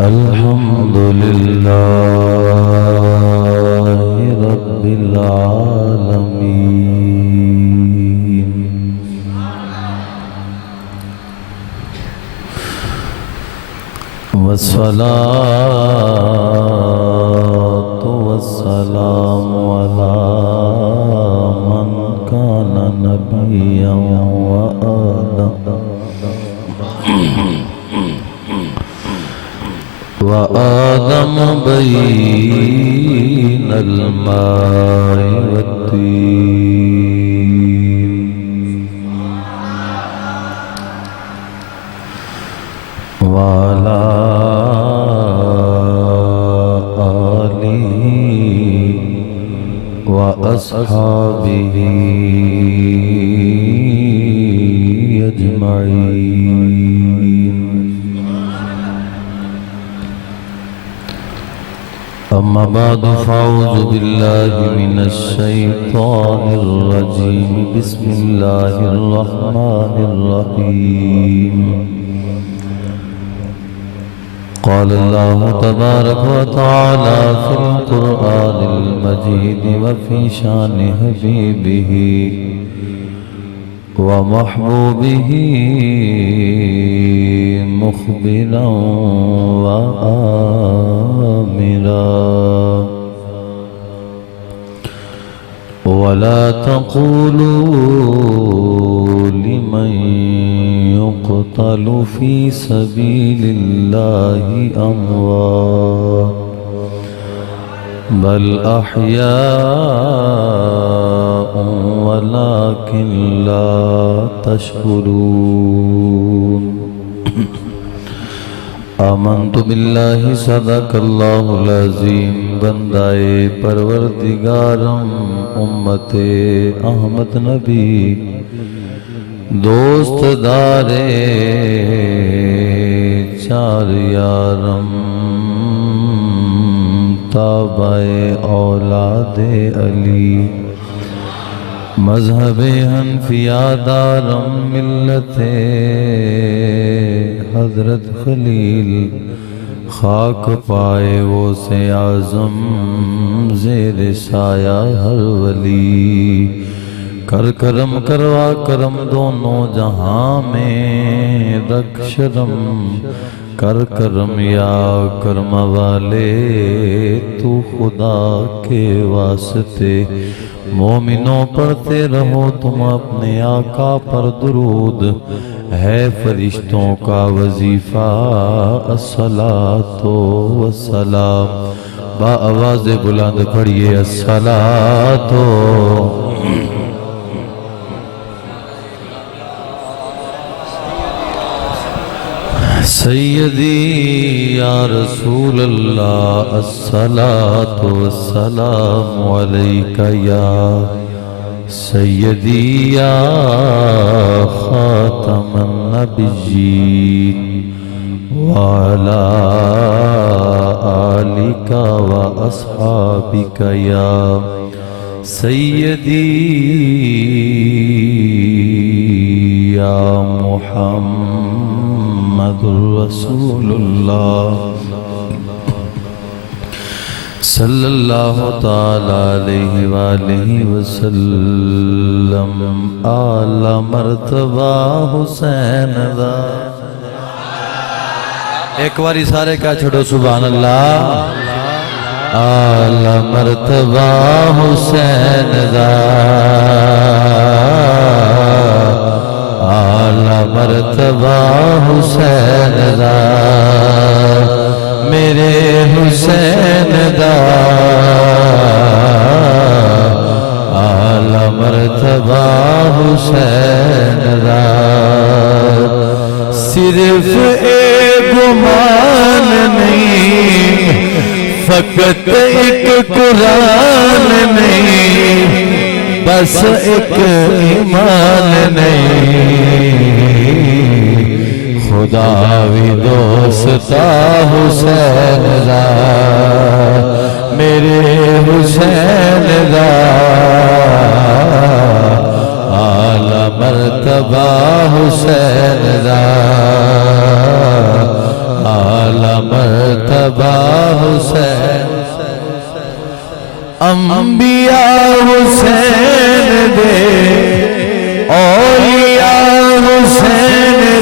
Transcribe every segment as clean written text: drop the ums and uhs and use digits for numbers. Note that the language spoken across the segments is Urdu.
الحمد لله رب العالمين والصلاة والسلام على من كان نبيا وآدم بين الماء والطين وعلى آله وأصحابه أجمعين. أما بعد فأعوذ بالله من الشيطان الرجيم. بسم الله الرحمن الرحيم. قال الله تبارك وتعالى في القرآن المجيد وفي شان حبيبه ومحبوبه مخبرا وآمرا ولا تقولوا لمن يقتل في سبيل الله أموات بل أحياء ولكن لا تشعرون. آمنت باللہ صدق اللہ العظیم. بندائے پروردگارم امت احمد نبی دوست دارے چار یارم تابع اولاد علی مذہب حنفیہ دارم ملت حضرت خلیل خاک پائے وہ سے اعظم زیر سایہ ہر ولی کر کرم کروا کرم دونوں جہاں میں رکھ شرم کر کرم یا کرم والے تو خدا کے واسطے مومنوں پڑھتے رہو تم اپنے آقا پر درود ہے فرشتوں کا وظیفہ الصلاۃ والسلام. با آواز بلند پڑھیے الصلاۃ سیدی یا رسول اللہ الصلاۃ والسلام علیک یا سیدی یا خاتم النبیین وعلی آلک واصحابک یا سیدی یا محمد رسول اللہ صلی اللہ تعالی علیہ وآلہ وسلم. اعلی مرتبہ حسین دا ایک باری سارے کیا چھوڑو سبحان اللہ. اعلی مرتبہ حسین دا اعلی مرتبہ حسین دا میرے حسین دا اعلی مرتبہ حسین دا. صرف ایک گمان نہیں فقط ایک قرآن نہیں بس ایک ایمان نہیں خدا بھی دوستا حسین دا میرے حسین دا اعلی مرتبہ حسین دا.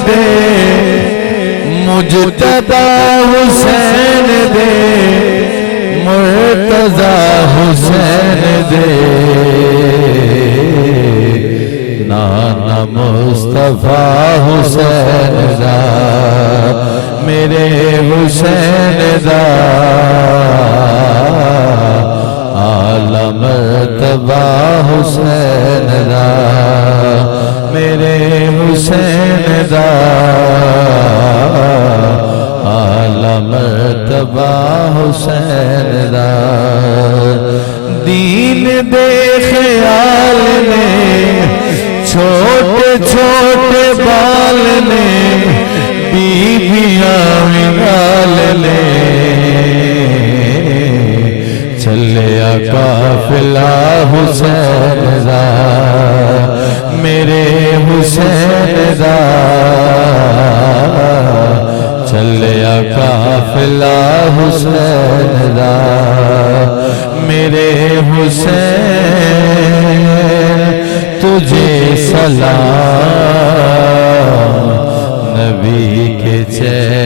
دے مجتبی حسین دے مرتضی حسین دے نانا مصطفیٰ حسین دا میرے حسین دا اعلی مرتبہ حسین دا میرے حسین دا اعلی مرتبہ حسین دا دین دے خیال نے چھوٹے چھوٹے بال نے بیبیاں نال لے چلیا قافلہ حسین دا میرے حسین دا چلیا قافلہ حسین دا میرے حسین تجھے سلام نبی کے چین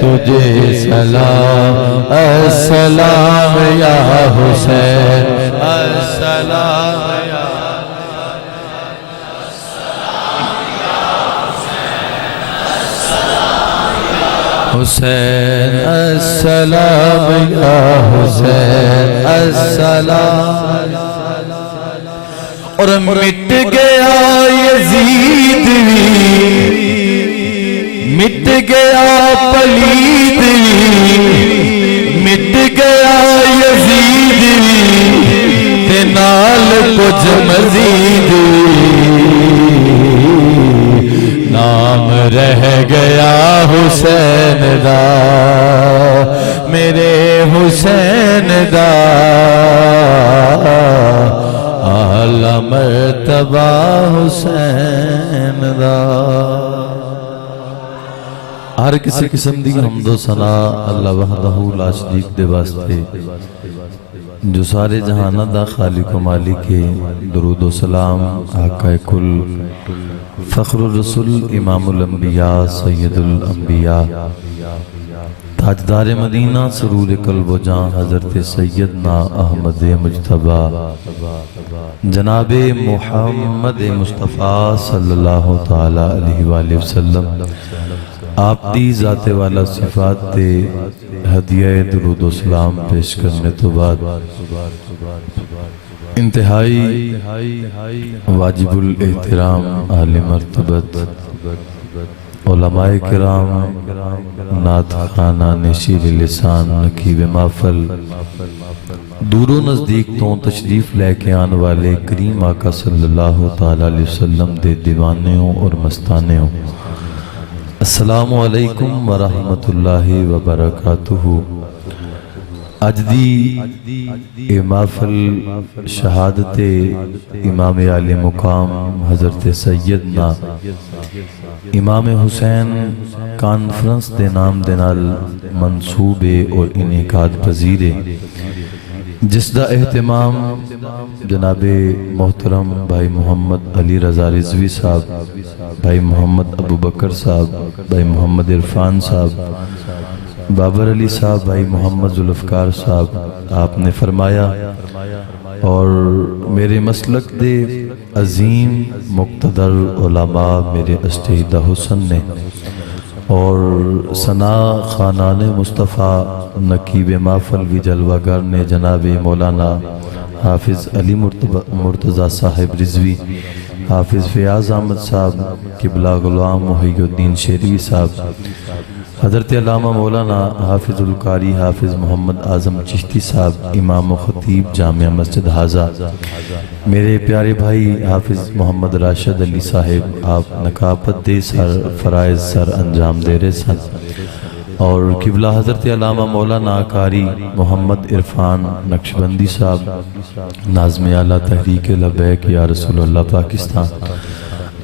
تجھے سلام السلام یا حسین السلام یا حسین السلام یا حسین السلام اور مٹ گیا یزید بھی مٹ گیا پلید بھی مٹ گیا یزید بھی تے نال کچھ مزید نام رہ گیا حسین دا میرے حسین دا اعلی مرتبہ حسین دا ہر کسی قسم دی حمد و ثنا اللہ وحدہ لا شریک دے واسطے جو سارے جہانہ دا خالق و مالک ہے درود و سلام آقا کل فخر الرسول امام الانبیاء سید الانبیاء تاجدار مدینہ سرور قلب و جان حضرت سیدنا احمد مجتبی جناب محمد مصطفیٰ صلی اللہ تعالی علیہ وآلہ وسلم آپ دی ذات والا صفات تے ہدیہ درود و سلام پیش کرنے تو بعد انتہائی واجب الاحترام اہل مرتبت علماء کرام نعت خانہ نشیر لسان نقیب محفل دور و نزدیک تو تشریف لے کے آن والے کریم آقا صلی اللہ تعالی علیہ وسلم دے دیوانیوں اور مستانیوں السلام علیکم ورحمت اللہ وبرکاتہ اج دی محفل شہادت امام عالی مقام حضرت سیدنا امام حسین کانفرنس دے نام دے نال منصوبے اور انعقاد پذیرے جس دا اہتمام جناب محترم بھائی محمد علی رضا رضوی صاحب بھائی محمد ابو بکر صاحب بھائی محمد عرفان صاحب بابر علی صاحب بھائی محمد ذوالفقار صاحب آپ نے فرمایا اور میرے مسلک دے عظیم مقتدر علماء میرے اشتہدہ حسن نے اور ثنا خانان مصطفیٰ نقیب محفل بھی جلوہ گر نے جناب مولانا حافظ علی مرتضی صاحب رضوی حافظ فیاض احمد صاحب قبلہ غلام محی الدین شیروی صاحب حضرت علامہ مولانا حافظ القاری حافظ محمد اعظم چشتی صاحب امام و خطیب جامعہ مسجد حاضہ میرے پیارے بھائی حافظ محمد راشد علی صاحب آپ نقابت دے سر فرائض سر انجام دے رہے سن اور قبلہ حضرت علامہ مولانا قاری محمد عرفان نقشبندی صاحب ناظم اعلیٰ تحریک لبیک یا رسول اللہ پاکستان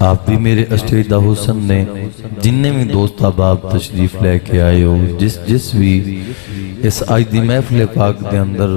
آپ بھی میرے اشتہدہ حسن نے جننے میں دوست احباب تشریف لے کے آئے ہو جس بھی اس آج دی محفل پاک دے اندر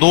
2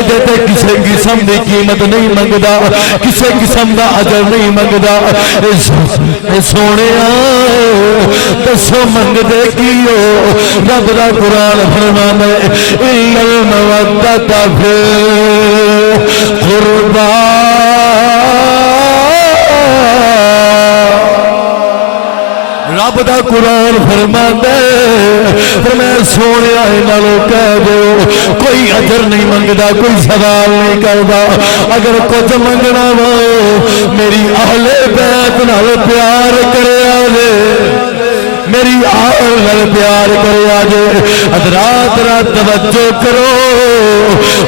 تے کسے قسم دی قیمت نہیں منگدا کسے قسم دا اجر نہیں منگدا اے سونے دسو منگدے کیو رب دا قرآن فرمانا الا المودۃ فی القربى رب دا قرآن فرماتا ہے میں سونے آئے نالو کہہ دو کوئی اجر نہیں منگدا کوئی سوال نہیں کردا اگر کچھ منگنا ہو میری اہل بیت نال پیار کرے آجے میری آل پیار کرے آجے حضرات رات توجہ کرو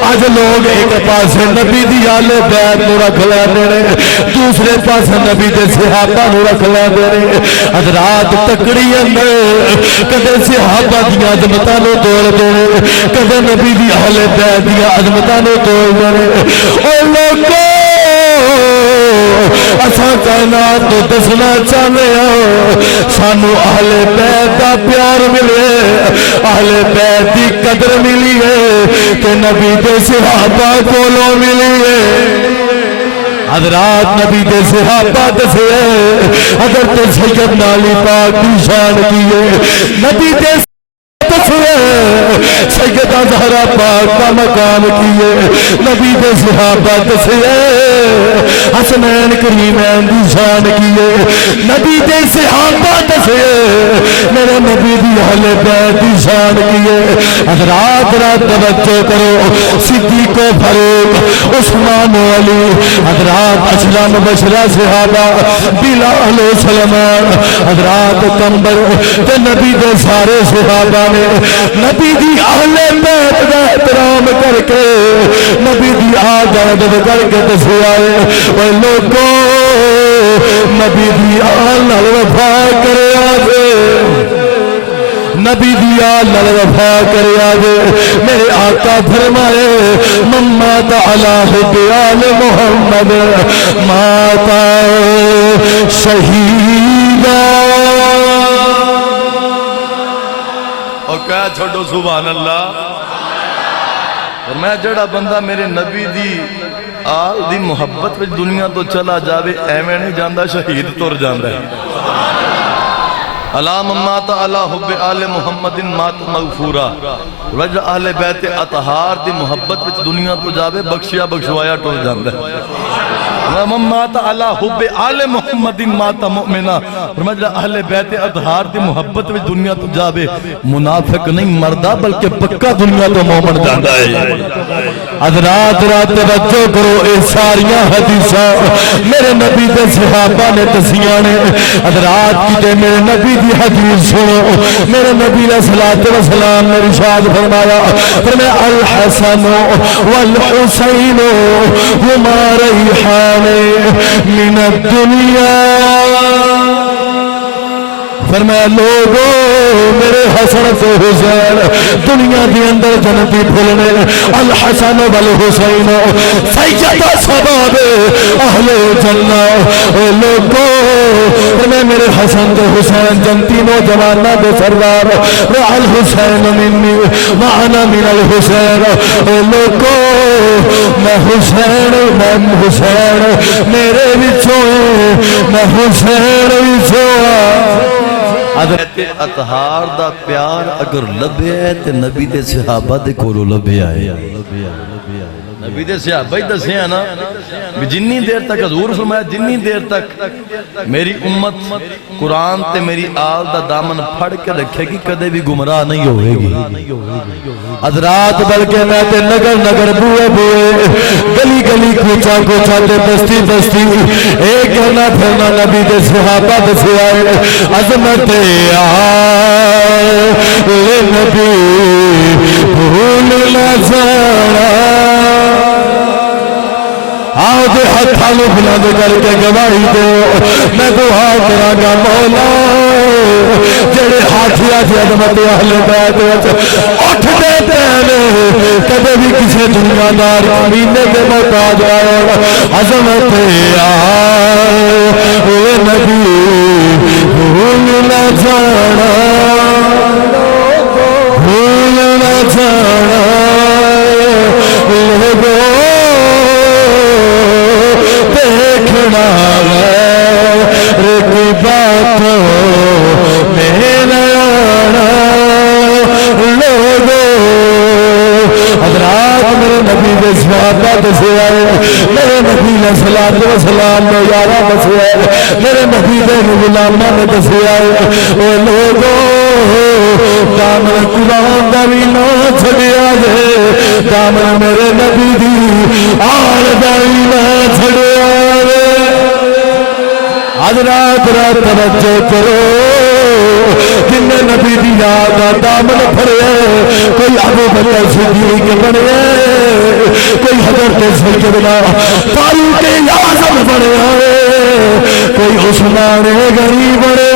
آج لوگ ایک پاس نبی دی آل بیت نو رکھ لے دے دوسرے پاس نبی دے صحابہ نو رکھ لے دے حضرات تکڑی اندر کدے صحابہ دیا عظمتاں نو توڑ دے کدے نبی دی آل بیت دیا عظمتاں نو توڑ دے اور لوگوں اساں کائنات تو دسنا چاہنے ہوں سانو اہل بیت دا پیار ملے اہل بیت دی قدر ملی ہے کہ نبی دے صحابہ کولوں ملی ہے حضرات نبی دے صحابہ دسے حضرت سیدنا علی پاک دی شان کیے نبی دے سیدہ زہرا پاک کا مقام کیے نبی دے صحابہ دسے حسنین کریمین دی شان کیے نبی دے صحابہ دسے میرے نبی دی اہل بیت دی شان کیے حضرات رات توجہ کرو صدیق و فاروق عثمان و علی حضرات اشرا مبشرہ صحابہ بلال و سلمان حضرات کمبر تے نبی دے سارے صحابہ نے نبی دی اہل بیت دا احترام کر کے نبی دی آداب کر کے دسے آئے وہ لوگوں نبی دی آل وفا کرے آجے نبی دی آل وفا کرے آجے میرے آقا فرمائے من مات علی حب آل محمد مات شہیدہ اور کہا چھوڑو سبحان اللہ اور میں جڑا بندہ میرے نبی دی آل دی محبت وچ دنیا تو چلا جاوے ایویں نہیں جاندہ شہید تر جاندہ ہے علام مات علی حب آل محمد مات مغفورا وجہ اہل بیت اطہار دی محبت وچ دنیا تو جاوے بخشیا بخشوایا ٹر جاندہ ہے من مات علی حب آل محمد مات مؤمنا فرمایا اہل بیت اطہار دی محبت وچ دنیا تو جاوے منافق نہیں مردہ بلکہ پکا دنیا تو مومن جاندہ ہے حضرات رات توجہ کرو اے ساریاں حدیثاں میرے نبی دے صحابہ نے دسیاں نے حضرات کی تے میرے نبی دی حدیث سنو میرے نبی علیہ الصلوۃ والسلام نے ارشاد فرمایا فرمایا الحسن والحسین ہما ریحان من الدنیا فرمایا لوگوں میرے حسن سے حسین دنیا دی اندر جنتی پھولنے الحسن والحسین سیدہ سباب اہل جنہ لوگوں فرمایا میرے حسن سے حسین جنتی نوجوانہ دے سردار الحسین منی معنا من الحسین لوگوں میں حسین میرے بچوں میں حسین بچوں حضرت اطہار دا پیار اگر لبے ہے تے نبی دے صحابہ دے کولو لبے آئے نبی دے صحابہ ہی دسے ہیں نا جنی دیر تک حضور فرمایا جنی دیر تک میری امت قرآن تے میری آل دا دامن پھڑ کے رکھے گی کدے بھی گمراہ نہیں ہوئے گی حضرات بلکہ میں تے نگر نگر بوئے بوئے گلی گلی کوچا کوچا تے بستی بستی ایک کہنا پھرنا نبی دے صحابہ دسے آئے عظمت آئے نبی بھول نہ جانا آؤ دے ہتھانو بلند کر کے گواہی دو میں دعا کرا گا مولا جڑے ہاتھیا کی عظمت اہل بیت اٹھ دے پہلے کبھی بھی کسی دنیا دار کمینے کے محتاج آئے عظمت آئے نبی بھول نہ جانا بھول نہ جانا لوگ میرے نبی دے غلاماں نے دسیا اے لوگو دامن قرآن دا وی نہ چھڑیا جے دامن میرے نبی دی آل دا وی نہ چھڑیا جے حضرات را توجہ کرو جن نبی دی یاد دا دامن پھڑے کوئی ابو بکر صدیق بنے کوئی حضرت سیدنا فاروق اعظم بنے کوئی عثمان غنی بنے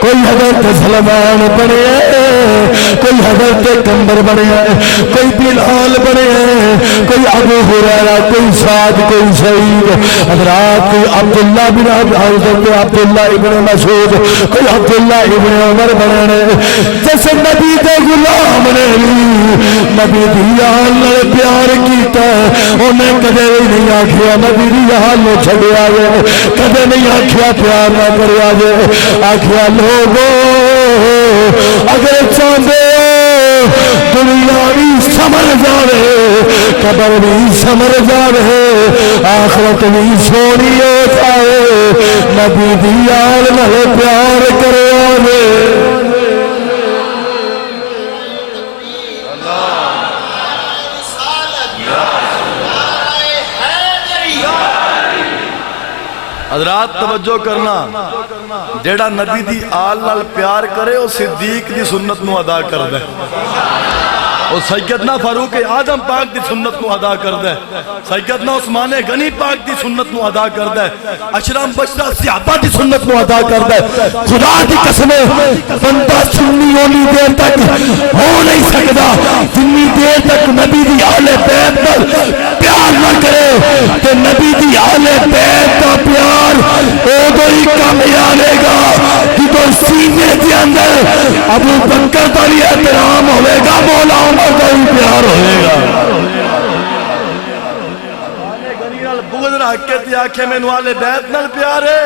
کوئی حضرت سلمان بنے کوئی حضرت کمبر بنے کوئی بلال بنے کوئی ابو ہریرہ کوئی سعد کوئی سعید حضرات کوئی عبداللہ بن حضرت عبداللہ ابن مسعود کوئی عبداللہ ابن عمر بنے جیسے نبی دے غلام نے نبی دی آل نے پیار کیتا انہیں کدے نہیں آکھیا نبی دی آل نے چھڑیا جے کدے نہیں آکھیا پیار نہ کریا جے آکھیا لوگو اگر چاہتے دنیا بھی سمر جاوے قبر بھی سمر جاوے آخرت بھی سونی ہو جائے نبی دی آل نہ پیار کرے آوے حضرات توجہ کرنا جیڑا نبی دی آل نال پیار کرے وہ صدیق دی سنت نو ادا کر دے اور سیدنا فاروق اعظم پاک دی سنت نو ادا کر دے سیدنا عثمان غنی پاک دی سنت نو ادا کر دے اشرم بشرہ صحابہ دی سنت نو ادا کر دے خدا دی قسمیں بندہ سنی ہونی دیر تک ہو نہیں سکتا جنی دیر تک نبی دی آل بیت پر پیار نہ کرے کہ نبی دی آل بیت کا پیار اوہ ہی کامیابے گا کہ تو سینے کے اندر ابو بکر کا بھی احترام ہوئے گا مولا عمر کا بھی پیار ہوئے گا بغض رکھ کے تی آنکھیں میں نوالے بیت نال پیار ہے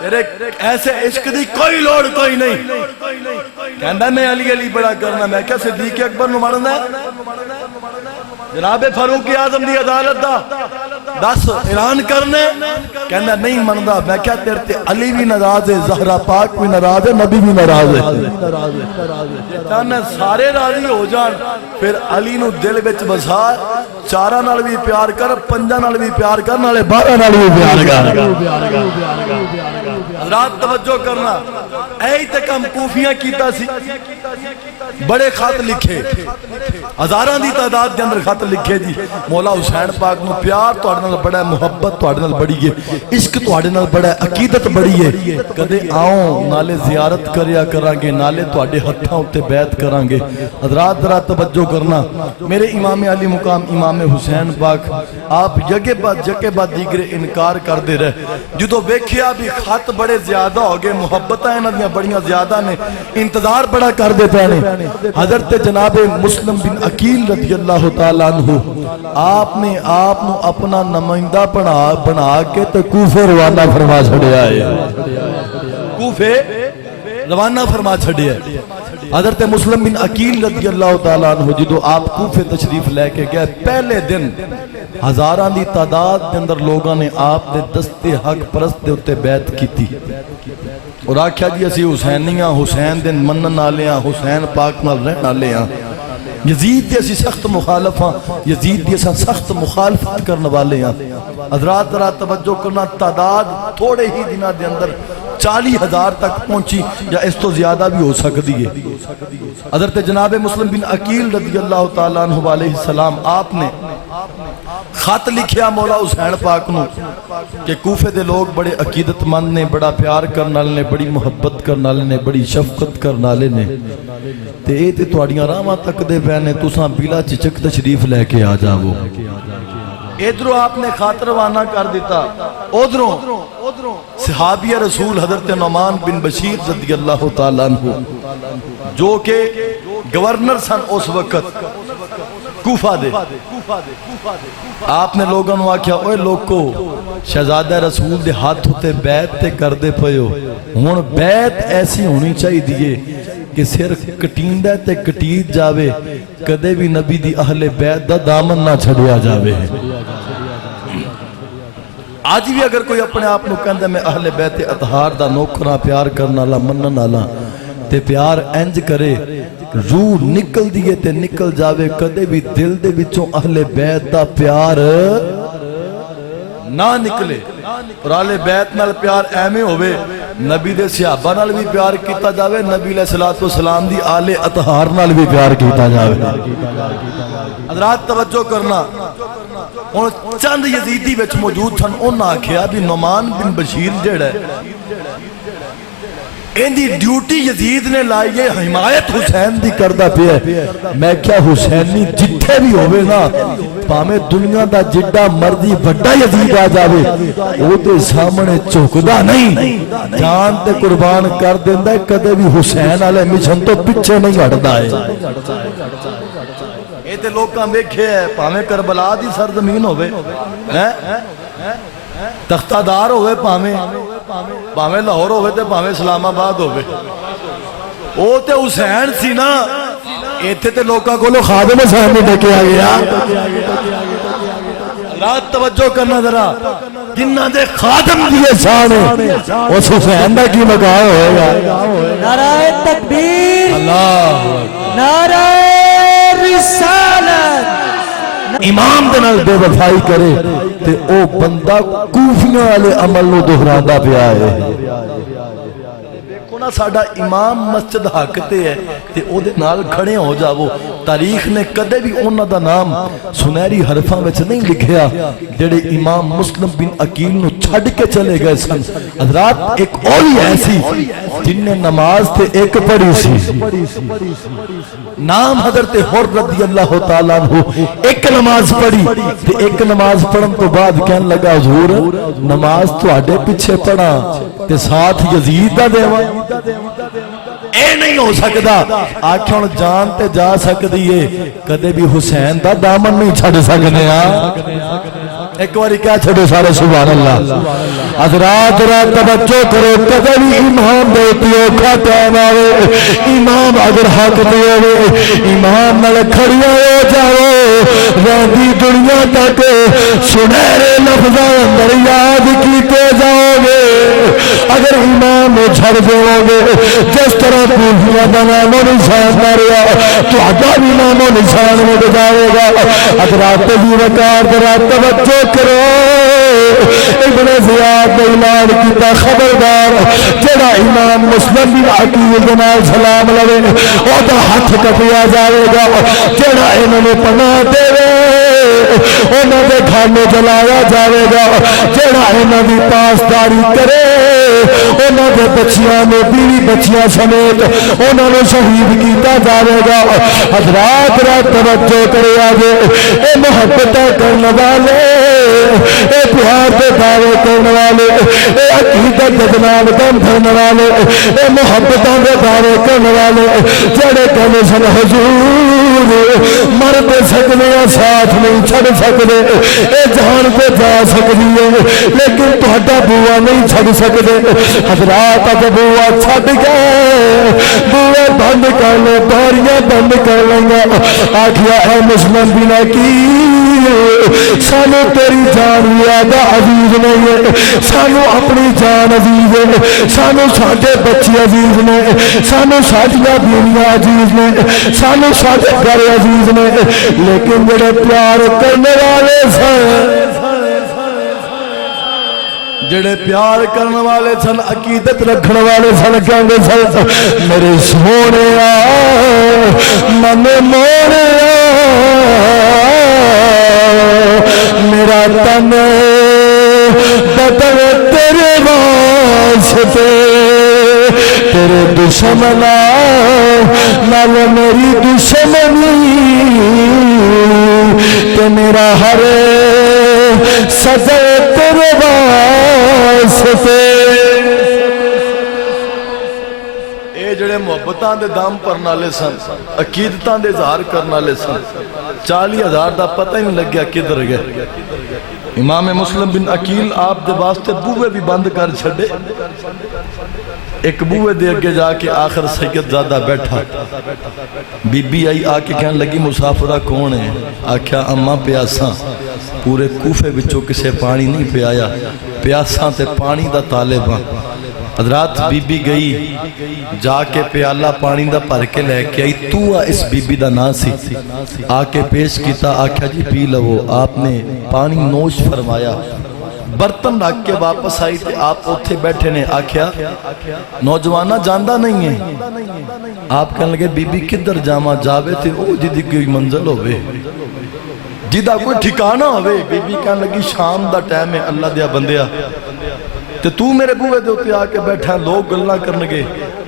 تیرے ایسے عشق دی کوئی لوڑ کوئی نہیں کہندہ میں علی بڑا کرنا میں کیا صدیق اکبر نو مرنا ہے جناب فاروق اعظم دی عدالت دا دس اعلان کرنے کہنا نہیں مندا میں کیا تیرے تے علی بھی ناراض ہے زہرا پاک بھی ناراض ہے نبی بھی ناراض ہے تانے سارے راضی ہو جان پھر علی نو دل وچ بسا چارہ نال بھی پیار کر پنجہ نال بھی پیار کر نالے بارہ نال بھی پیار کر حضرات توجہ کرنا اے تے کم کوفیاں کیتا سی بڑے خط لکھے ہزاراں دی تعداد دے اندر خط لکھے جی مولا حسین پاک نو پیار تواڈے نال بڑا ہے محبت تواڈے نال بڑی ہے عشق تواڈے نال بڑا ہے عقیدت بڑی ہے کدے آؤں نالے زیارت کریا کران گے نالے تواڈے ہتھاں اُتے بیعت کران گے حضرات ذرا توجہ کرنا میرے امام علی مقام امام حسین پاک آپ جگہ بعد دیگرے انکار کر دے رہے جدو ویکھیا بھی خط بڑے زیادہ ہو گئے محبتاں انہاں دیاں بڑیاں زیادہ نے انتظار بڑا کر دے پے نے حضرت جناب مسلم بن عقیل رضی اللہ تعالیٰ عنہ آپ نے آپ نو اپنا نمائندہ بنا کے تو کوفے روانہ فرما چھڑیا ہے کوفے روانہ فرما چھڑیا ہے حضرت مسلم بن عقیل رضی اللہ تعالیٰ عنہ جدو آپ کوفے تشریف لے کے گئے پہلے دن ہزاران دی تعداد دے اندر لوگاں نے آپ دے دستے حق پرست دے اتے بیعت کی تھی اور آکھیا جی اسی حسینیاں حسین دن منن آلیاں حسین پاک نال رہن آلیاں یزید دی اسی سخت مخالف ہاں یزید دی اسی سخت مخالفت کرنے والے ہاں حضرات ذرا توجہ کرنا تعداد تھوڑے ہی دنہ دے اندر 40,000 تک پہنچی یا اس تو زیادہ بھی ہو سکتی ہے حضرت جناب مسلم بن عقیل رضی اللہ تعالیٰ عنہ علیہ السلام آپ نے خط لکھیا مولا حسین پاک نو کہ کوفے دے لوگ بڑے عقیدت مند نے بڑا پیار کرنے والے نے بڑی محبت کرنے والے نے بڑی شفقت کرنے والے نے تے اے تے تواڈیاں راہواں تک دے پے نے تساں بلا چچک تشریف لے کے آ جاؤ ادھروں آپ نے خط روانہ کر دیتا ادھروں صحابی رسول حضرت نعمان بن بشیر رضی اللہ تعالیٰ عنہ جو کہ گورنر سن اس وقت کوفہ دے آپ نے لوگوں نے آکھیا اوے لوگو شہزادہ رسول دے ہاتھ ہوتے بیعت تے کر دے پئیو ہن بیعت ایسی ہونی چاہیے دیئے کہ سر کٹیندہ تے کٹید جاوے کدے بھی نبی دی اہل بیعت دا دامن نہ چھڑیا جاوے آج بھی اگر کوئی اپنے آپ نو کہندا میں اہل بیت اطہار دا نوکراں پیار کرن والا منن والا تے پیار انج کرے روح نکل دیئے تے نکل جاوے کدے بھی دل دے وچوں اہل بیت دا پیار نہ نکلے اور اہل بیت نال پیار ایویں ہوئے نبی دے صحابہ نال بھی پیار کیتا جاوے نبی علیہ الصلوۃ والسلام دی اہل اطہار نال بھی پیار کیتا جاوے حضرات توجہ کرنا اور چند یزیدی وچ موجود تھن انہاں آکھیا بھی نعمان بن بشیر جڑا ہے ان دی ڈیوٹی یزید نے لائیے حمایت حسین دی کردہ پہ ہے میں کیا حسینی جتھے بھی ہوئے نا پامے دنیا دا جڈا مردی بڑا یزید آ جاوے وہ تے سامنے چوکدہ نہیں جان تے قربان کر دیندہ ہے کدے بھی حسین علیہ مشن تو پچھے نہیں ہٹدا ہے یہ تے لوگ کام دیکھے ہے پامے کربلا دی سرزمین ہوئے تختہ دار ہوئے پامے لاہور ہوئے تے پامے اسلام آباد ہوئے او تے حسین سی نا ایتھے تے لوکاں کو لو خادم حسین نے ڈکے آ گیا رات توجہ کرنا ذرا جنہ دے خادم دیے شان اس حسین دا کی مقام ہوگا نعرہ تکبیر اللہ نعرہ رسالت امام دے نال بے وفائی کرے تے او بندہ کوفیاں والے عمل نو دہراندا پیا ہے دیکھو نا ساڈا امام مسجد حق تے ہے تے او دے نال کھڑے ہو جاؤ تاریخ نے کدے بھی انہاں دا نام سنہری حرفاں وچ نہیں لکھیا جڑے امام مسلم بن عقیل نو چھڈ کے چلے گئے سن حضرات ایک اولی ایسی جن نے نماز تے ایک پڑھی سی نام حضرت حر رضی اللہ تعالیٰ عنہ ایک نماز پڑھی تے ایک نماز پڑھن تو بعد کہنے لگا حضور نماز تو آڈے پیچھے پڑھا تے ساتھ یزید دا دیوا اے نہیں ہو سکدا آکھیں جان تے جا سکدی ہے کدے بھی حسین دا دامن نہیں چھڑ سکنے ایک باری کیا چھڑو سارے سبحان اللہ حضرات رات توجہ کرو کدے بھی امام دیتیوں کا ٹائم آوے امام اگر حق دیوے امام نال کھڑیا ہو جاؤ رہندی دنیا تک سنہرے لفظاں اندر یاد کیتے جاؤ گے اگر امام چھڑ دیو گے جس طرح کوفیاں دا نام و نشان ماریا تہاڈا بھی نام و نشان مٹ جائے گا حضرات دی وقار رات توجہ کرو ابن زیاد نے اعلان کیتا خبردار جڑا امام مسلم بن عقیل دے نال سلام لوے او دا ہاتھ کٹیا جائے گا جڑا انہاں نے پناہ دے انہاں دے کھانے جلایا جائے گا جڑا انہاں دی پاسداری کرے انہاں دے بچیاں نے بیوی بچیاں سمیت انہاں نے شہید کیتا جائے گا حضرات رات توجہ کرے آجے اے محبت کرنے والے اے پیار دے دعوے کرنے والے اے عقیدت دے جناب دم بھرنے والے اے محبتاں دے دعوے کرنے والے جڑے کہنے سن حضور مر دے سکنے ساتھ نہیں چھڑ سکتے اے جہان پہ جا سکتی ہے لیکن تہاڈا بوا نہیں چھڑ سکتے حضرات اج بوا چھڑ گئے بوا بند کر لو باریاں بند کر لیں آکھیا اے مسلم بن عقیل سانو تیری جان زیادہ عزیز نہیں ہے سانو اپنی جان عزیز ہے سانو ساڈے بچے عزیز نے سانو ساڈیاں بیویاں عزیز نے سانو ساڈے گھر عزیز نے لیکن جڑے پیار کرنے والے سن جڑے پیار کرنے والے سن عقیدت رکھنے والے سن کہندے سن میرے سونے من موڑے میرا تن بدل تیرے واسطے تیرے دشمنا نال میری دشمنی تے میرا ہر سزا تیرے واسطے اے جڑے محبتاں دے دام پرن والے سن عقیدتاں دے اظہار کرن والے سن 40,000 دا پتہ ہی نہیں لگیا کدھر گئے امام مسلم بن عقیل آپ دے واسطے بوئے بھی بند کر چھڑے ایک بوئے دے اگے جا کے آخر سید زادہ بیٹھا بی بی آئی آکے کہنے لگی مسافرہ کون ہے آکھیا اماں پیاساں پورے کوفے بچوں کسے پانی نہیں پیایا، پیاساں تے پانی دا طالباں۔ حضرات بی بی گئی جا کے پیالہ پانی دا بھر کے لے کے آئی، تو اس بی بی دا نا سی، آ کے پیش کیتا، آکھیا جی پی لو۔ آپ نے پانی نوش فرمایا، برتن رکھ کے واپس آئی تے آپ اتھے بیٹھے نے، آکھیا نوجوانہ جاندہ نہیں ہے۔ آپ کہنے لگے بی بی کدھر جاما جاوے تے او جدی کوئی منزل ہوئے، جدہ کوئی ٹھکانہ ہوئے۔ بی بی کہنے لگی شام دا ٹائم ہے اللہ دیا بندیا، تے تو میرے بوئے دے ہوتے آ کے بیٹھا لوگ گلنا کرنے گے۔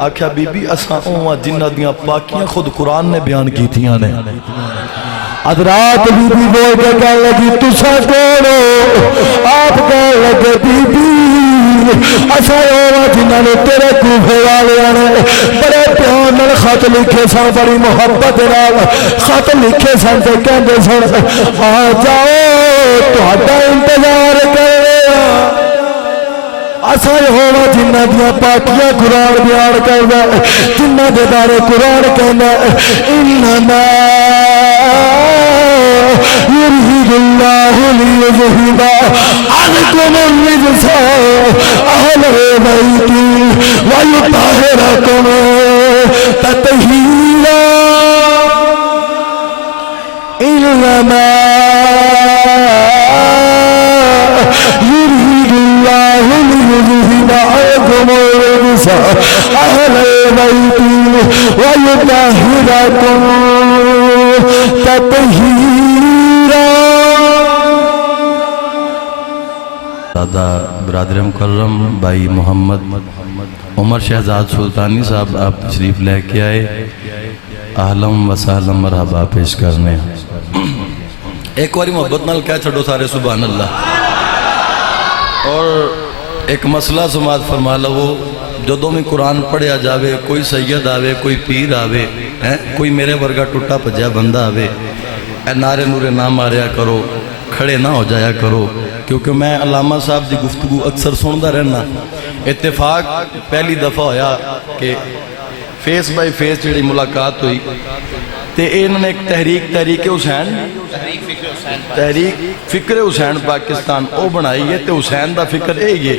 آکھیا بی بی اساں اوہ جنہ دیاں پاکیاں خود قرآن نے بیان کی تھیاں نے۔ حضرات بی بی بول کے کہنے لگی تسا کونو؟ آپ کہنے لگے بی بی اسا اوہ جنہ نے تیرے کوفے والے آنے بڑے پیار نال خط لکھے سن، بڑی محبت نال خط لکھے سن تے کہندے سن آ جاؤ تہاڈا انتظار کر رہے ہاں۔ اسا یہوہ جنہ دیا پاکیاں قرآن بیان کردا، جنہ دے بارے قرآن کہندا انما یرید اللہ لیذہب عنکم الرجس اہل بیت ویطہرکم تطہیرا۔ انما یرید اللہ لیذہب عنکم الرجس اہل بیت ویطہرکم تطہیرا۔ دادا برادر مکرم بھائی محمد عمر شہزاد سلطانی صاحب آپ تشریف لے کے آئے، اہلم و سہلم مرحبا پیش کرنے۔ ایک واری محبت نال کہہ چھڑو سارے سبحان اللہ۔ اور ایک مسئلہ سماعت فرما لو، جدوں میں قرآن پڑھیا جاوے، کوئی سید آوے، کوئی پیر آوے، کوئی میرے ورگا ٹوٹا پجیا بندہ آوے، اے نعرے نورے نہ ماریا کرو، کھڑے نہ ہو جایا کرو، کیونکہ میں علامہ صاحب دی گفتگو اکثر سندا رہنا۔ اتفاق پہلی دفعہ ہویا کہ فیس بائی فیس جڑی ملاقات ہوئی تے انہوں نے ایک تحریک حسین تحریک فکر حسین پاکستان او بنائی ہے تے حسین دا فکر اے یہ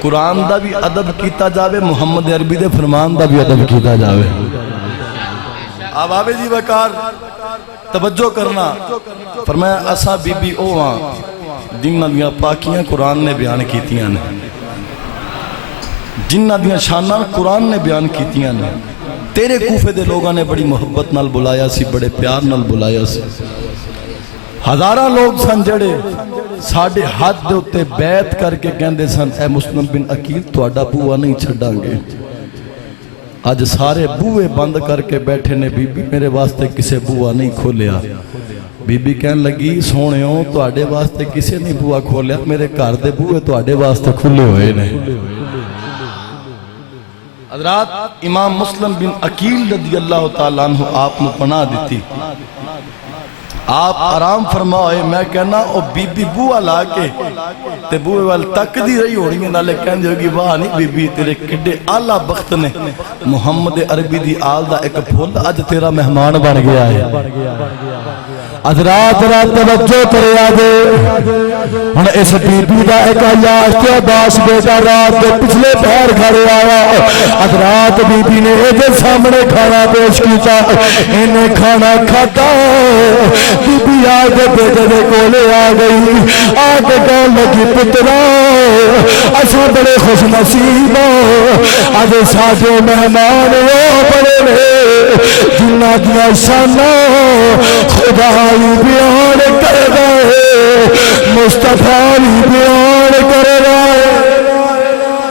قرآن دا بھی ادب کیتا جاوے، محمد عربی دے فرمان دا بھی ادب کیتا جاوے۔ اب آبے جی وقار توجہ کرنا، فرمایا اسا بی بی او ہاں جنہ دیاں پاکیاں قرآن نے بیان کیتیاں نے، جنہ دیاں شانہ قرآن نے بیان کیتیاں نے۔ تیرے کوفے دے لوگاں نے بڑی محبت نال بلایا سی، بڑے پیار نال بلایا سی۔ ہزارہ لوگ سن جڑے ساڑھے ہاتھ دے ہوتے بیعت کر کے کہندے سن اے مسلم بن عقیل تواڈا بوہ نہیں چھڑاں گے۔ آج سارے بوئے بند کر کے بیٹھے نے، بی بی میرے واسطے کسے بوہ نہیں کھولیا۔ بی بی کہنے لگی سونےوں تواڈے واسطے کسے نہیں بوہ کھولیا، میرے گھر دے بوئے تواڈے واسطے کھلے ہوئے نے۔ حضرات امام مسلم بن عقیل رضی اللہ تعالیٰ عنہ آپ نے پناہ دیتی، آپ آرام فرمائے۔ میں کہنا او بی بی بوہ لا کے تے بوئے وال تک دی رہی ہو رہی ہیں، نالے کہنے ہوگی واہ نہیں بی بی تیرے کڈے آلہ بخت نے، محمد عربی دی آل دا ایک پھول اج تیرا مہمان بن گیا ہے۔ حضرات رات توجہ کرے آگے ہن اس بی بی دا ایک عیاش تے عباس بیٹا رات دے پچھلے پہر گھر آیا۔ حضرات بی بی نے ایدے سامنے کھانا پیش کیتا، انہیں کھانا کھاتا، بی بی آگے بیٹے دے کولے آگئی، آگے کہنے لگی پترا اساں بڑے خوش نصیب آج ساجے مہمان وہ بڑے نے جنہ دیا شانہ خدای بیان کر رہے، مصطفیٰ بیان کر رہے۔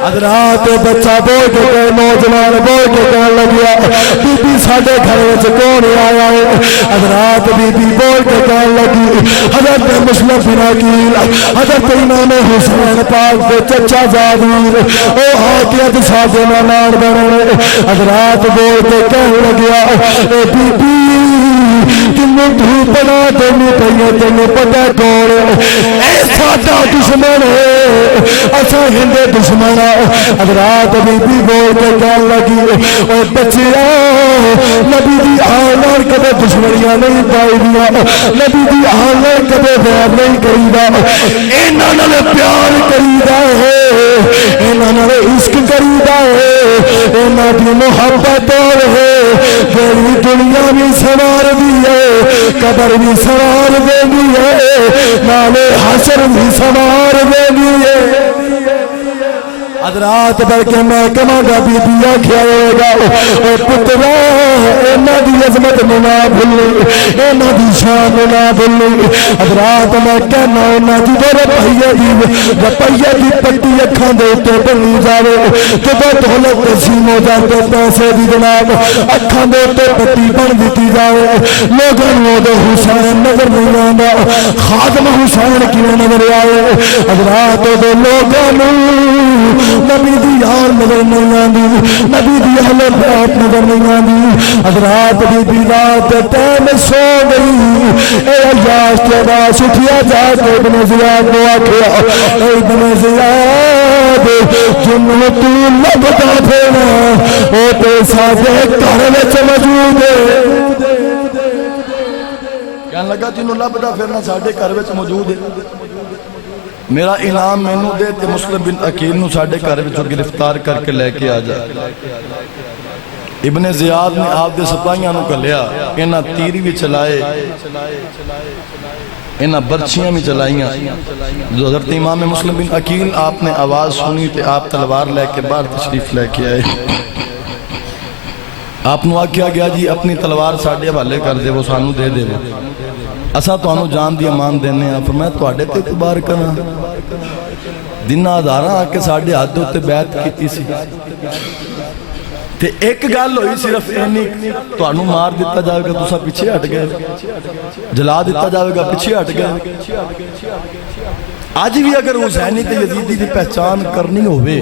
حضرات بچہ بول کے کہے، نوجوان بول کے کہنے لگیا بی بی ساڑھے گھر وچ کون آیا ہے؟ حضرات بی بی بول کے کہنے لگی حضرت مسلم بن عقیل، حضرت امام حسین پاک دے چچا زادویر، او حاکیت ساڑھے مہمان بنے۔ حضرات بول کے کہنے لگیا اے بی بی تنوں دھوپ بنا تینوں پہیے تینوں پتہ کون اے ساڑھا دشمن ہے، اچھا ہندے دشمن حضرات بی بی بول کے کہنے لگی اے بچیا نبی دی آن نال کدے دشمنیاں نہیں پائی دیا نبی دی آن نال کدے ویر نہیں کریدا انہاں نال پیار کریدا ہے انہاں نال عشق کریدا ہے انہاں دی محبت ہے جڑی دنیا بھی سوار دی ہے قبر بھی سوار دینی ہے نالے حشر بھی سوار دینی ہے حضرات بلکہ میں کہاں گا بی بی آکھیا ہوئے گا اے پترا انہاں دی عظمت نہ بھولی انہاں دی شان نہ بھولی حضرات میں کہنا انہاں دی روپیے دی پٹی اکھاں دے اوتے بنی جاوے جدوں دولت تقسیم ہو جاتے پیسے دی جناب اکھاں دے اوتے پٹی بن دتی جاوے لوگاں نوں دے حسین نظر نہیں آندا خادم حسین کیویں نظر آئے حضرات دے لوگاں نوں نبی دی یار نظر نہیں آندی نبی دی اہل بیت نظر نہیں آندی حضرات بی بی رات ٹائم سو گئی اے عیاش کے باس اٹھیا جا کے ابن زیاد کو آکھیا اے ابن زیاد جنہوں تو لبدا پھینا او تے ساجے گھر وچ موجود ہے کہنے لگا جنہوں لبدا پھرنا ساڈے گھر وچ موجود ہے میرا انعام مینوں دے تے مسلم بن عقیل نو ساڈے گھر وچوں گرفتار کر کے لے کے آ جا ابن زیاد نے آپ دے سپاہیاں نو کھلیا انہاں تیری بھی چلائے انہاں برچیاں بھی چلائیاں جو حضرت امام مسلم بن عقیل آپ نے آواز سنی تے آپ تلوار لے کے باہر تشریف لے کے آئے آپ نو آکھیا گیا جی اپنی تلوار ساڈے حوالے کر دے وہ سانو دے دے اسا تانوں جان دی امان دینے ہیں فرمایا تواڈے تے اعتبار کرنا دن ہزاراں آ کے ساڈے ہاتھ تے بیعت کیتی سی تے ایک گل ہوئی صرف اینی تانوں مار دتا جاوے گا تساں پیچھے ہٹ گئے جلا دتا جاوے گا پیچھے ہٹ گئے آج بھی اگر حسینی تے یزیدی دی پہچان کرنی ہوئے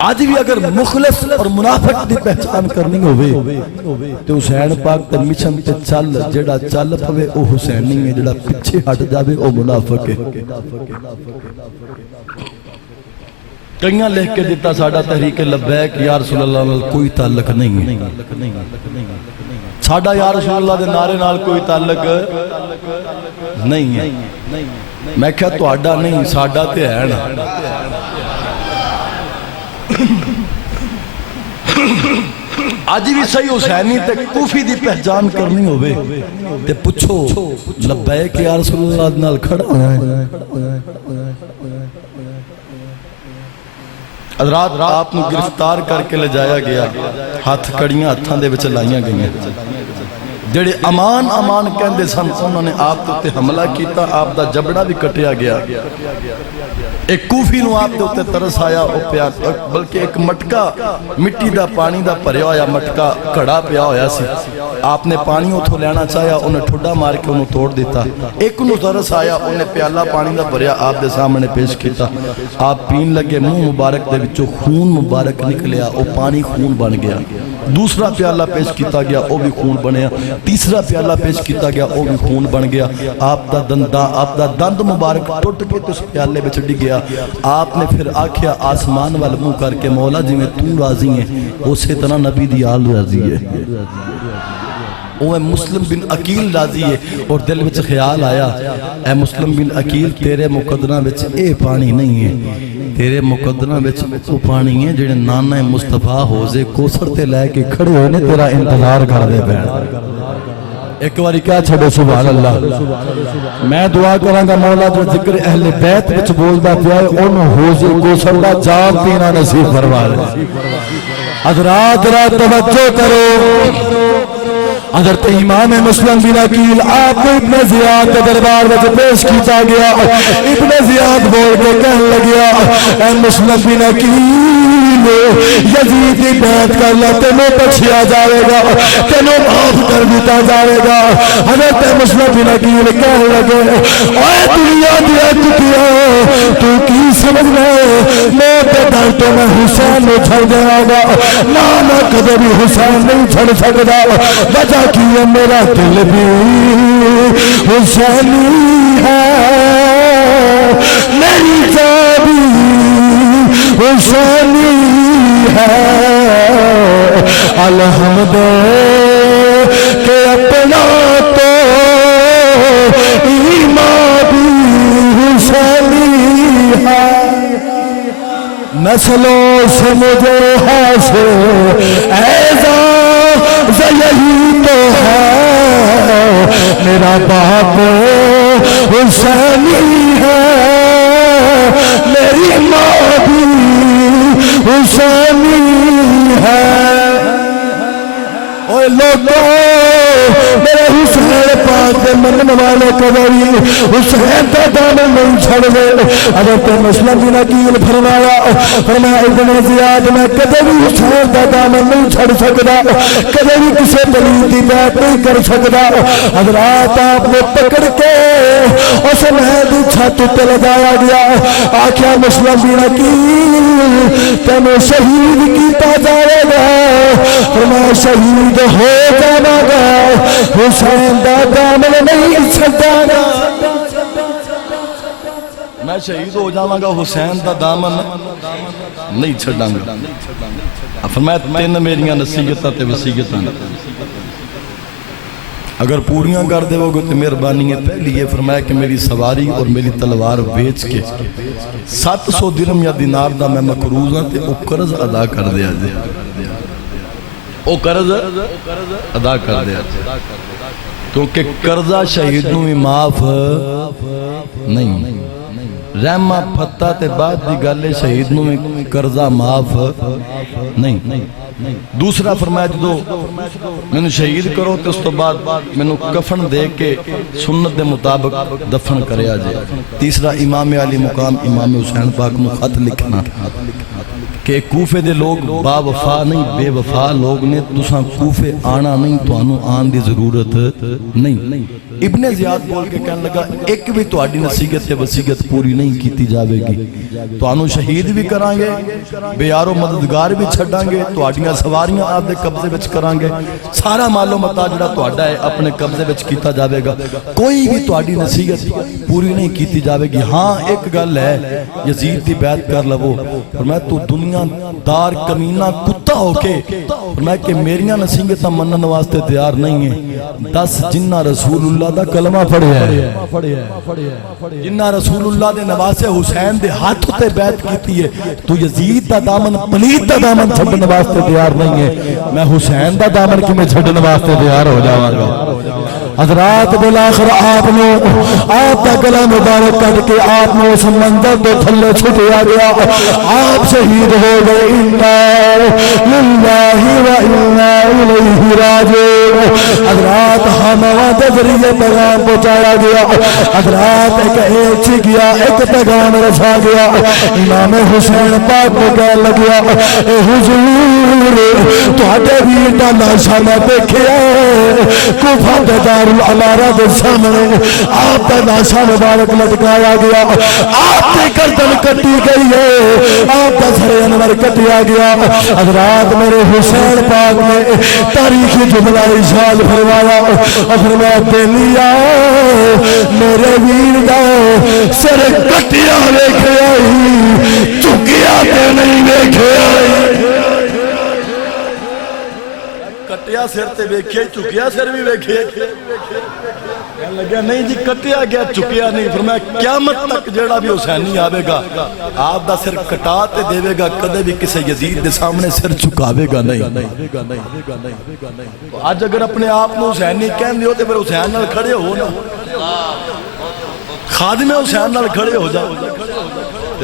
آج بھی اگر مخلص اور منافق دی پہچان کرنی ہوئے تو حسین پاک تے مشن تے چل جڑا چل پوے او حسینی ہے جڑا پیچھے ہٹ جاوے او منافق ہے کئیاں لکھ کے دیتا ساڈا تحریک لبیک یا رسول اللہ نال کوئی تعلق نہیں ہے ساڈا یا رسول اللہ دے نعرے نال کوئی تعلق نہیں ہے میں کہا تواڈا نہیں ساڈا تے ہے نا آج بھی صحیح حسینی تے کوفی دی پہچان کرنی ہوئے تے پوچھو لبیک یا رسول اللہ نال کھڑا ہے حضرات آپ نے گرفتار کر کے لے جایا گیا ہاتھ کڑیاں ہتھاں دے وچ لائیاں گئیں جڑے امان امان کہندے سن انہوں نے آپ تے حملہ کیتا آپ دا جبڑا بھی کٹیا گیا ایک کوفی نو آپ تے ترس آیا بلکہ ایک مٹکا مٹی دا پانی دا پریا ہویا مٹکا کڑا پیا ہویا سی آپ نے پانی اتھو لینا چاہیا انہیں ٹھوڑا مار کے انہوں توڑ دیتا ایک نو ترس آیا انہیں پیالہ پانی دا پریا آپ دے سامنے پیش کیتا آپ پین لگے منہ مبارک دے وچوں خون مبارک نکلیا او پانی خون بن گیا دوسرا پیالہ پیش کیتا گیا او بھی خون بنیا تیسرا پیالہ پیش کیتا گیا او بھی خون بن گیا آپ دا دند مبارک ٹوٹ کے تو اس پیالے بچ ڈگ گیا آپ نے پھر آکھیا آسمان وال منہ کر کے مولا جی میں تو راضی ہیں اسی طرح نبی دی آل راضی ہے اوہ مسلم بن عقیل راضی ہے اور دل وچ خیال آیا اے مسلم بن عقیل تیرے مقدرہ وچ اے پانی نہیں ہے تیرے مقدرہ وچ او پانی ہے جڑے نانا مصطفیٰ حوضے کوثر تے لے کے کھڑے ہوئے نے تیرا انتظار کر دے پین ایک باری کیا چھڑو سبحان اللہ میں دعا کروں گا مولا جو ذکر اہل بیت وچ بولدا پیا ہے انہوں حوضے کوثر دا جام پینا نصیب فرما دے حضرات را توجہ کرو حضرت امام مسلم بن عقیل آپ کو ابن زیاد کے دربار میں پیش کیتا گیا ابن زیاد بول کے کہنے لگیا اے مسلم بن عقیل یزید کی بیعت کر لے تینوں بخشیا جائے گا تینوں معاف کر دیتا جائے گا حضرت مسلم بن عقیل کہنے لگے اے دنیا دیا کتیا تو کی سمجھنا میں پہ در تو میں حسین نے چھڑ دیا گا نہ کدھے بھی حسین نہیں چھڑ سکتا وجہ کہ یہ میرا دل بھی حسینی ہے میری جان بھی حسینی ہے الحمد کہ اپنا تو ایمان بھی حسینی ہے نسلوں سے مجھے حاصل اعزاز یہی تو ہے میرا باپ حسینی ہے میری ماں بھی حسینی ہے اوے لوگوں میرے حسین پاک دے منن والے کبھی حسین دا دامن نہیں چھڑ دے حضرت مسلم بن عقیل فرمایا ابن زیاد میں کدے بھی حسین دا دامن نہیں چھڑ سکدا کدے بھی کسی دلیل دی بات نہیں کر سکدا حضرات آپ نے پکڑ کے اس محل دی چھت تے لگایا گیا آخیا مسلم بن عقیل تینوں شہید کیتا جائے گا فرمایا شہید ہو جانا گا حسین دا دامن نہیں چھڑا گا میں شہید ہو جاواں گا حسین دا دامن نہیں چھڑاں گا فرمایا تین میریاں نصیحتاں تے وصیتاں اگر پوریاں کر دے گے تو مہربانی ہے پہلی یہ فرمایا کہ میری سواری اور میری تلوار بیچ کے 700 درہم یا دینار دا میں مقروض ہاں تے او قرض ادا کر دیا جائے او قرض ادا کر دیا جائے کیونکہ قرضہ شہید نو بھی معاف نہیں رحمہ پھتا تے بعد دی گالے شہید نو بھی قرضہ معاف نہیں دوسرا فرمایا جدو میں نے شہید کرو تو اس تو بعد میں نے کفن دے کے سنت دے مطابق دفن کرے آجے تیسرا امام علی مقام امام حسین پاک نو خط لکھنا کہ کوفے دے لوگ با وفا نہیں بے وفا لوگ نے تساں کوفے آنا نہیں تو آنو آن دی ضرورت نہیں ابن زیاد بول کے کہنے لگا ایک بھی تو آڈی نصیحت تے وصیت پوری نہیں کیتی جاوے گی تو آنو شہید بھی کرانگے بے یارو مددگار بھی چھڑاں گے تو آڈیاں سواریاں آپ دے قبضے بچ کرانگے سارا مالو متا جڑا تو آڈا ہے اپنے قبضے بچ کیتا جاوے گا کوئی بھی تو آڈی نصیحت پوری نہیں کیتی جاوے گی ہاں ایک گل ہے یزید دی بیعت کر لو فرمایا تو دنیا دار کمینہ کتا ہو کے فرمایا کہ میریاں نصیحتاں منن واسطے تیار نہیں ہیں 10 جنہ رسول اللہ دا کلمہ پڑھے ہے جنہ رسول اللہ دے نواسے حسین دے ہاتھ تے بیعت کیتی ہے تو یزید دا دامن پلید دا دامن چھڑن واسطے تیار نہیں ہے میں حسین دا دامن کی میں چھڑن واسطے تیار ہو جاواں گا حضرات بالآخر آپ کا گلا مبارک کٹ کے آپ نے اس منظر تو تھلے چھٹیا گیا آپ شہید ہو گئے انا للہ و انا الیہ راجعون حضرات ہموا دے ذریعے پیغام پہنچایا گیا حضرات ایک گیا ایک پیغام رسا گیا امام حسین پاک کو کہنے لگیا اے حضور تو ہٹے بھی ڈالا شامہ دیکھے کوفہ دے دار العمارہ دے سامنے آپ کا ناشا مبارک لٹکایا گیا آپ کی گردن کٹی گئی ہے آپ کا سر انور کٹیا گیا حضرات میرے حسین پاک نے تاریخی جملہ ارشاد فرمایا اور فرمایا دلیا میرے ویر دا سر کٹیا ویکھے آئی چکیا تے نہیں ویکھے آئی کٹیا سر تے ویکھے چکیا سر بھی ویکھے کہنے لگا نہیں جی کٹیا گیا چکیا نہیں فرمایا قیامت تک جیڑا بھی حسینی آوے گا آپ دا سر کٹا تے دیوے گا کدے بھی کسے یزید دے سامنے سر چکاوے گا نہیں آج اگر اپنے آپ نے حسینی کہن دیو تے پھر حسین نال کھڑے ہو نا خادم حسین نال کھڑے ہو جا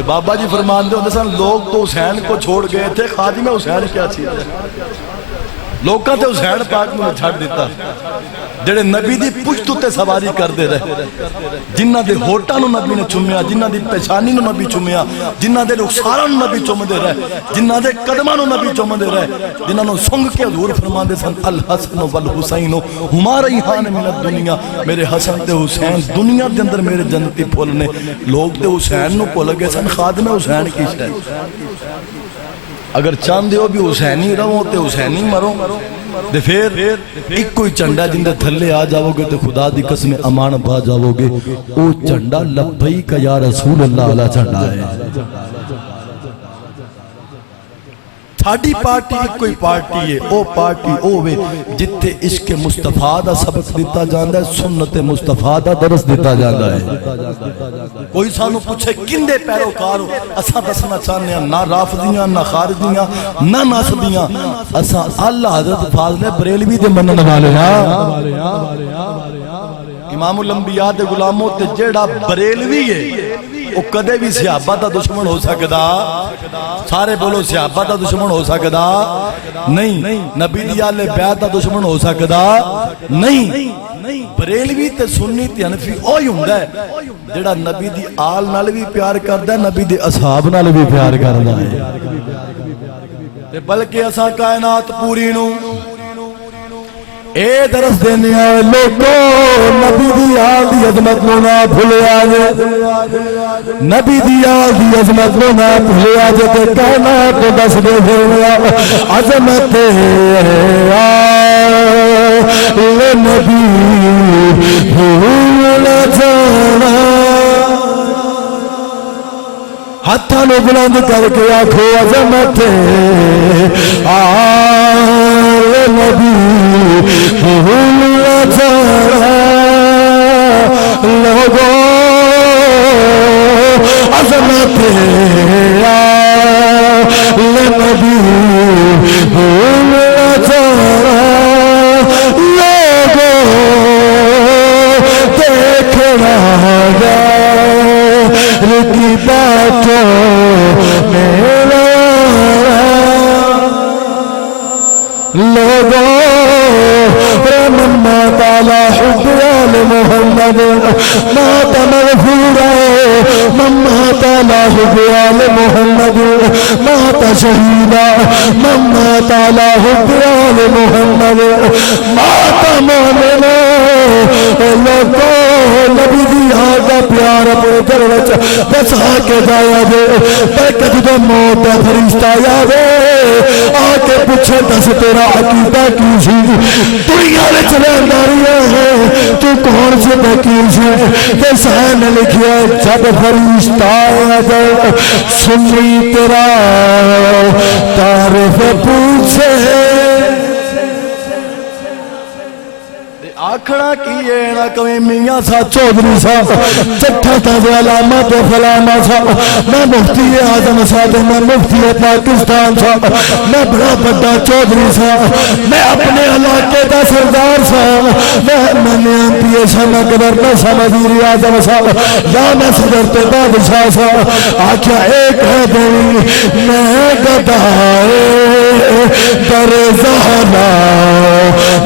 بابا جی فرمان دے ہوندے سن لوگ تو حسین کو چھوڑ گئے تھے خادم حسین کیا چیز ہے لوکاں تے حسین پاک میں چھڑ دیتا جڑے نبی دی پشت تے سواری کر دے رہے جنہ دے ہوٹاں نو نبی نے چومیا جنہ دی پیشانی نو نبی چومیا جنہ دے رخساراں نو نبی چوم دے رہے جنہ دے قدماں نو نبی چوم دے رہے جنہ نو سنگ کے حضور فرما دے سن الحسن والحسین ہما ریحان من الدنیا میرے حسن تے حسین دنیا دے اندر میرے جنتی پھول نے لوگ تے حسین نو بھول گئے سن خادم حسین کی شے اگر چاندے ہو بھی حسینی رہو تے حسینی مرو تے پھر ایک کوئی چنڈا جن دے تھلے آ جاؤ گے تو خدا دی قسم امان پا جاؤ گے او چنڈا لبیک یا رسول اللہ علیہ چنڈا ہے ساڑی پارٹی ایک کوئی پارٹی ہے او پارٹی اوے جتے عشق مصطفیٰ دا سبق دیتا جاندہ ہے سنت مصطفیٰ دا درس دیتا جاندہ ہے کوئی سانو پوچھے کندے پیروکارو اسا دسنا چاہنے ہیں نہ رافضیاں نہ خارجیاں نہ ناسبیاں اسا اللہ حضرت فاضل بریلوی دے منن والے امام الانبیاء دے غلاموں تے جیڑا بریلوی ہے وہ کدے بھی صحابہ دا دشمن ہو سکدا سارے بولو صحابہ دا دشمن ہو سکدا نہیں نبی دی آل بیعت دا دشمن ہو سکدا نہیں بریلوی تے سنی تے حنفی اوہی ہوندا ہے جڑا نبی دی آل نال بھی پیار کردا ہے نبی دے اصحاب نال بھی پیار کردا ہے تے بلکہ اساں کائنات پوری نو اے درس دینے آئے لوگوں نبی دی آل دی عظمت نو نہ بھولے آجے نبی دی آل دی عظمت نو نہ بھولے آجے تے کہنا تو دس دے بھولے عظمت آل نبی بھول جانا ہتھاں نو بلند کر کے آنکھو عظمت آل نبی بھول جانا لوگوں عظمت آل نبی بھول جانا لوگوں دیکھنا کی باتوں میرا لوگوں مما تعالی حب آل محمد مات مغفورا مما تعالی حب آل محمد مات شہیدا مما تعالی حب آل محمد مات مومنا لوگوں نبی دی آگا پیار اپنے دل وچ بسا کے جایا دے برکت دے موت دا فرشتہ آیا دے آ کے پوچھے دس تیرا عقیدہ کی سی دنیا وچ رہندا رہیا ہے تو کون سے وکیل سے تے سائن لکھیا جب فرشتہ آیا دے سنی تیرا تعارف پوچھے آکھنا کیے نہ کوئی میاں سا چودھری سا چٹھا تھا دے علامت فلاما سا میں مفتی اعظم سا میں مفتی پاکستان سا میں بڑا بڑا چودھری سا میں اپنے علاقے دا سردار سا میں نے ایم پی اے سا میں گورنر سا وزیر اعظم سا یا میں صدر تے بادشاہ سا آکھیا ایک ہے دنی میں گدائے در زہرا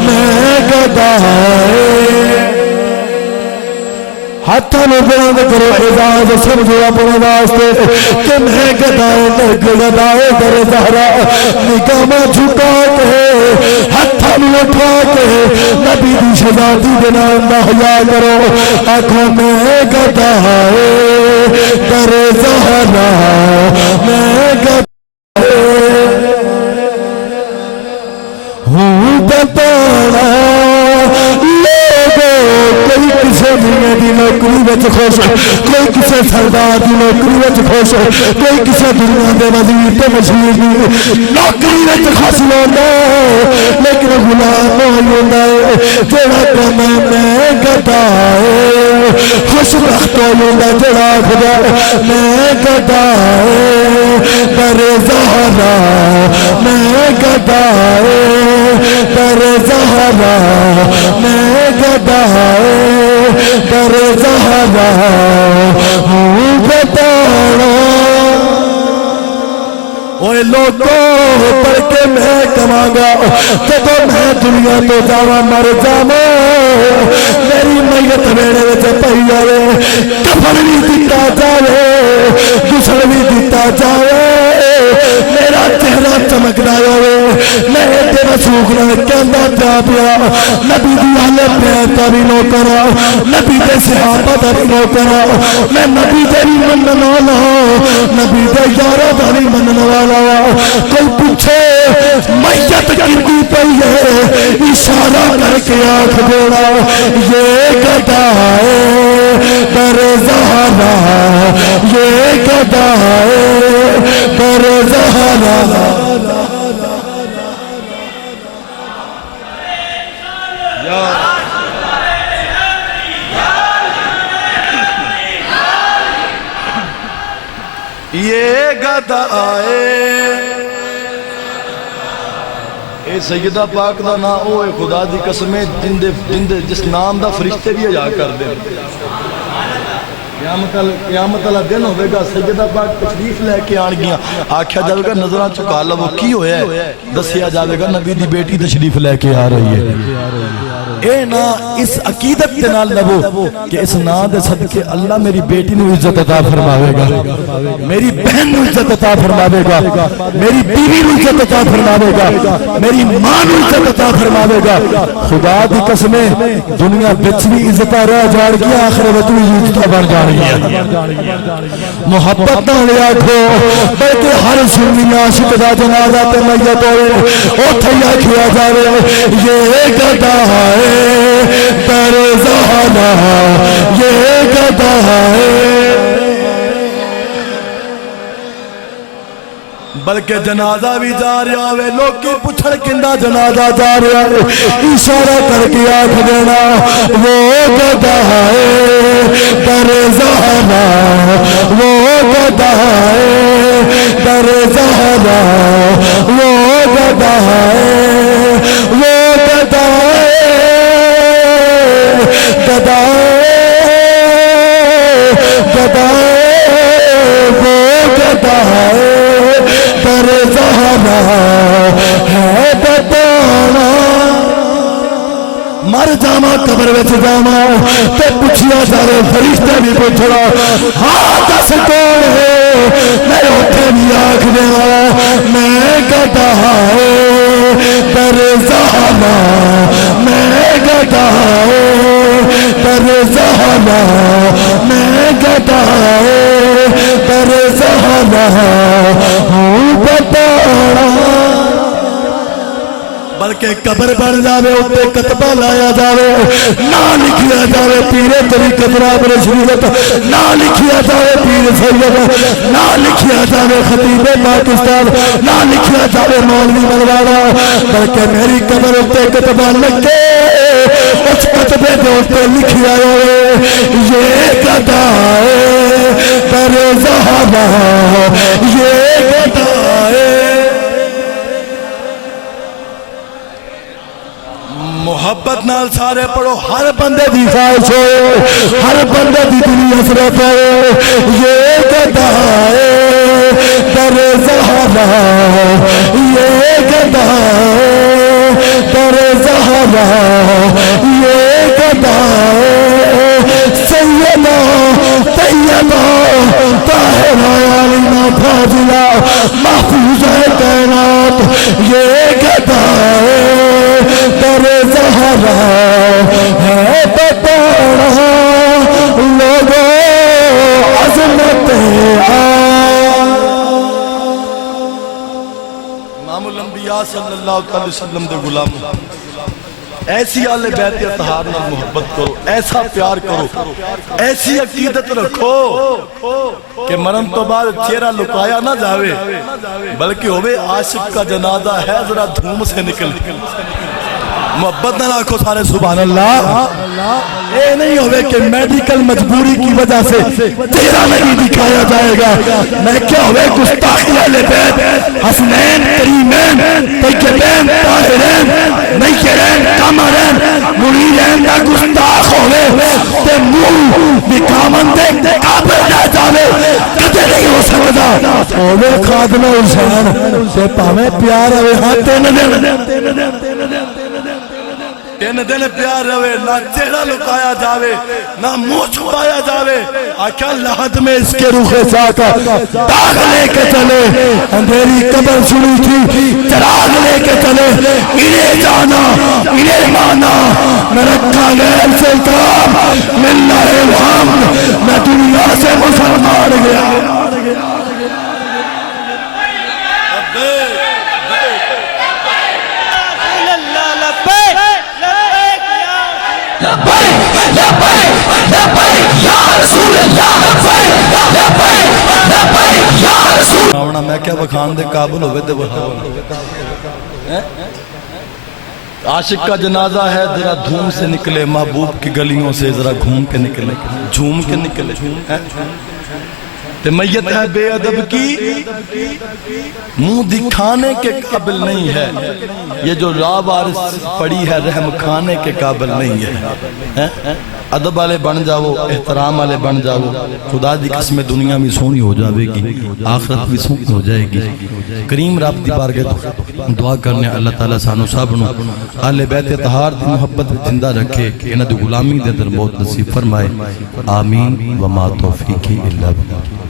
میں گدائے ہاتھاں نو بلند کرو اعزاز سمجھو اپنے واسطے کہ میں گدائے گدائے در زہرا نگاہ جھکا کے ہاتھاں نو اٹھا کے نبی دی شہزادی دے نام دا حیا کرو آنکھوں میں گدائے در زہرا میں گدائے ہوں بتانا کوئی کسی دنیا دی نوکری وچ خوش کوئی کسی سردار دی نوکری وچ خوش کوئی کسی دنیا دے وزیر تے مشیر دی نوکری وچ خوش ہوندا لیکن غلام ہوندا ہے جڑا کہندا میں گدا ہے خوش بخت ہوندا جڑا خدا میں گدا ہے در زہرا میں گدا ہے در زہرا میں گدا در زہرا ہوں بتانا اوے لوگوں پڑھ کے میں کماں گا جب میں دنیا تو جاواں مر جاواں میری میت ویڑے وچ پئی جاوے کفن بھی دتا جاوے غسل بھی دتا جاوے میرا چہرہ چمکدا ہوے میں تے رسول نال کہندا جا پیا نبی دی اہل بیت دا بھی نوکر نبی دے صحابہ دا بھی نوکر میں نبی دے بھی منن والا نبی دے یاراں دا بھی منن والا کوئی پوچھے میت کردی پئی ہے اشارہ کر کے آنکھ دینا یہ گدا ہے در زہرا یہ گدا ہے در زہرا یہ گدا اے سیدہ پاک دا نا او اے خدا دی قسمیں جس نام دا فرشتے بھی اجا کر دے قیامت اللہ دن ہوئے گا سیدہ پاک تشریف لے کے آن گیا آکھیا جاوے گا نظران چکا لو کی ہویا ہے دسیا جاوے گا نبی دی بیٹی تشریف لے کے آ رہی ہے اے نا اس عقیدت کے نال لبو کہ اس نا دے صدقے اللہ میری بیٹی نو عزت عطا فرماوے گا میری بہن نو عزت عطا فرماوے گا میری بیوی نو عزت عطا فرماوے گا میری ماں نو عزت عطا فرماوے گا خدا دی قسمیں دنیا بچ بھی عزت رہ جاڑ گیا آخرت بھی عزت بن جاڑ گیا محبت نہ لیا کھو بلکہ ہر سنی عاشق دا جنازہ تے میت ہوئے او تھیا کیا جاوے یہ گدا ہے در زہرا یہ گدا ہے بلکہ جنازہ بھی جا رہا ہے لوگ کی پچھڑ کندہ جنازہ جا رہا ہے اشارہ کر کے آنکھ دینا وہ گدا ہے در زہرا وہ گدا ہے در زہرا وہ گدا ہے وہ گدا ہے گدا گدا وہ گدا ہے در زہرا ہے بتانا مر جاما قبر وچ جاما تے پوچھیا جاوے فرشتے بھی پوچھنا ہاں دس کون ہے میں اوتھے بھی آکھ دیاں میں گدا ہے در زہرا میں گدا ہے در زہرا میں گدا ہے در زہرا ہوں بتانا بلکہ قبر بن جاوے اتے کتبہ لایا جاوے نہ لکھیا جاوے پیر طریقت رابر شریعت نہ لکھیا جاوے پیر سید نہ لکھیا جاوے خطیب پاکستان نہ لکھیا جاوے مولوی مروانہ بلکہ میری قبر اتے کتبہ لگے اس کتبے جو اتے لکھیا جاوے یہ گدا ہے در زہرا یہ گدا ہے محبت نال سارے پڑھو ہر بندے دی خواہش ہوئے ہر بندے دی دلی حسرت ہوئے یہ گدا ہے در زہرا یہ گدا ہے در زہرا یہ گدا ہے سیدہ طیبہ طاہرہ علیمہ فاضلہ محفوظ کائنات یہ گدا ہے در زہرا ہے بتانا لوگوں عظمت امام الانبیاء صلی اللہ علیہ وسلم دے غلام ایسی آل بیت اطہار نال محبت کرو ایسا پیار کرو ایسی عقیدت رکھو کہ مرن تو بعد چہرہ لکایا نہ جاوے بلکہ ہوئے عاشق کا جنازہ ہے ذرا دھوم سے نکل محبت نہ رکھو سارے سبحان اللہ اے نہیں ہوئے کہ میڈیکل مجبوری کی وجہ سے چہرہ نہیں دکھایا جائے گا میں کیا ہوئے گستاخی اہل بیت حسنین کریمین طیبین طاہرین نیکرین کامرین منیرین دا گستاخ ہوئے تے منہ بکامن دے قابل نہ جاوے کدے نہیں ہو سکتا ہوئے خادم حسین تے پاویں پیار ہوئے ہاں تین دن پیار روے نہ چہرہ لکایا جاوے نہ منہ چھپایا جاوے آکھا لحد میں اس کے روح ساکا داغ لے کے چلے اندھیری قبر سنی تھی چراغ لے کے چلے انہیں جانا انہیں مانا میں رکھا غیر سے اکرام ملنا ہے الحمد میں دنیا سے مسلمان گیا آونا میں کیا بخان دے قابل ہوئے دے بخان عاشق کا جنازہ ہے ذرا دھوم سے نکلے محبوب کی گلیوں سے ذرا گھوم کے نکلے جھوم کے نکلے تے میت ہے بے ادب کی منہ دکھانے کے قابل نہیں ہے یہ جو راہ وارث پڑی ہے رحم کھانے کے قابل نہیں ہے ادب والے بن جاؤ احترام والے بن جاؤ خدا دی قسم دنیا میں سونی ہو جاوے گی آخرت بھی سونی ہو جائے گی کریم رب دی بارگاہ دعا کرنے اللہ تعالیٰ سانو سب نو اہل بیت طہار دی محبت زندہ رکھے انہاں دی غلامی دے اندر موت نصیب فرمائے آمین وما توفیقی الا باللہ